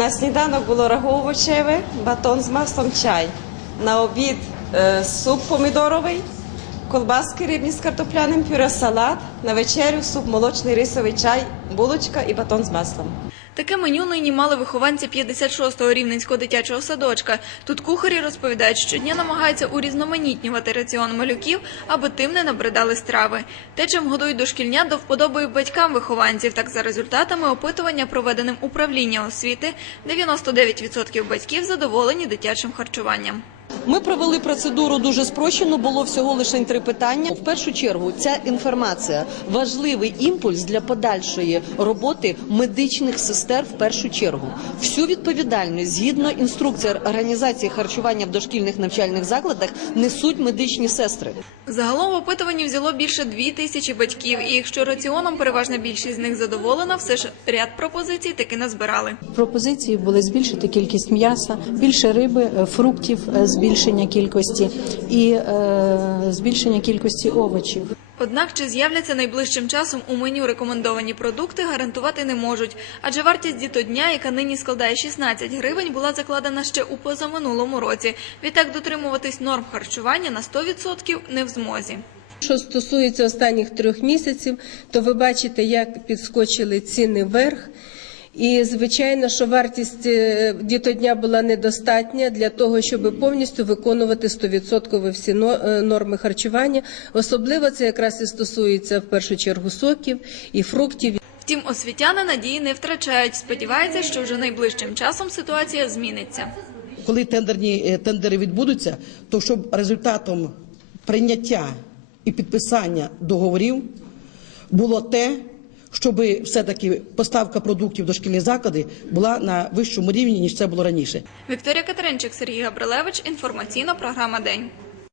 На сніданок було рагу овочеве, батон з маслом, чай. На обід е, суп помідоровий, колбаски рибні з картопляним пюре, салат. На вечерю суп молочний рисовий чай, булочка і батон з маслом. Таке меню нині мали вихованці 56-го рівненського дитячого садочка. Тут кухарі розповідають, щодня намагаються урізноманітнювати раціон малюків, аби тим не набридали страви. Те, чим годують дошкільнят, до вподоби батькам вихованців. Так за результатами опитування, проведеним управління освіти, 99% батьків задоволені дитячим харчуванням. Ми провели процедуру дуже спрощену, було всього лише три питання. В першу чергу ця інформація важливий імпульс для подальшої роботи медичних сестер. В першу чергу всю відповідальність згідно інструкції організації харчування в дошкільних навчальних закладах несуть медичні сестри. Загалом в опитуванні взяло більше дві тисячі батьків, і якщо раціоном переважна більшість з них задоволена, все ж ряд пропозицій таки назбирали. Пропозиції були збільшити кількість м'яса, більше риби, е, фруктів, е, збільшення кількості і е, збільшення кількості овочів. Однак чи з'являться найближчим часом у меню рекомендовані продукти, гарантувати не можуть. Адже вартість дітодня, яка нині складає 16 гривень, була закладена ще у позаминулому році. Відтак дотримуватись норм харчування на 100% не в змозі. Що стосується останніх трьох місяців, то ви бачите, як підскочили ціни вверх. І звичайно, що вартість е, дітодня була недостатня для того, щоб повністю виконувати 100% всі е, норми харчування. Особливо це якраз і стосується в першу чергу соків і фруктів. Втім, освітяни надії не втрачають. Сподіваються, що вже найближчим часом ситуація зміниться. коли тендерні е, тендери відбудуться, то щоб результатом прийняття і підписання договорів було те, щоб все-таки поставка продуктів до шкільних заклади була на вищому рівні ніж це було раніше. Вікторія Катеринчик, Сергій Габрилевич. Інформаційна програма День.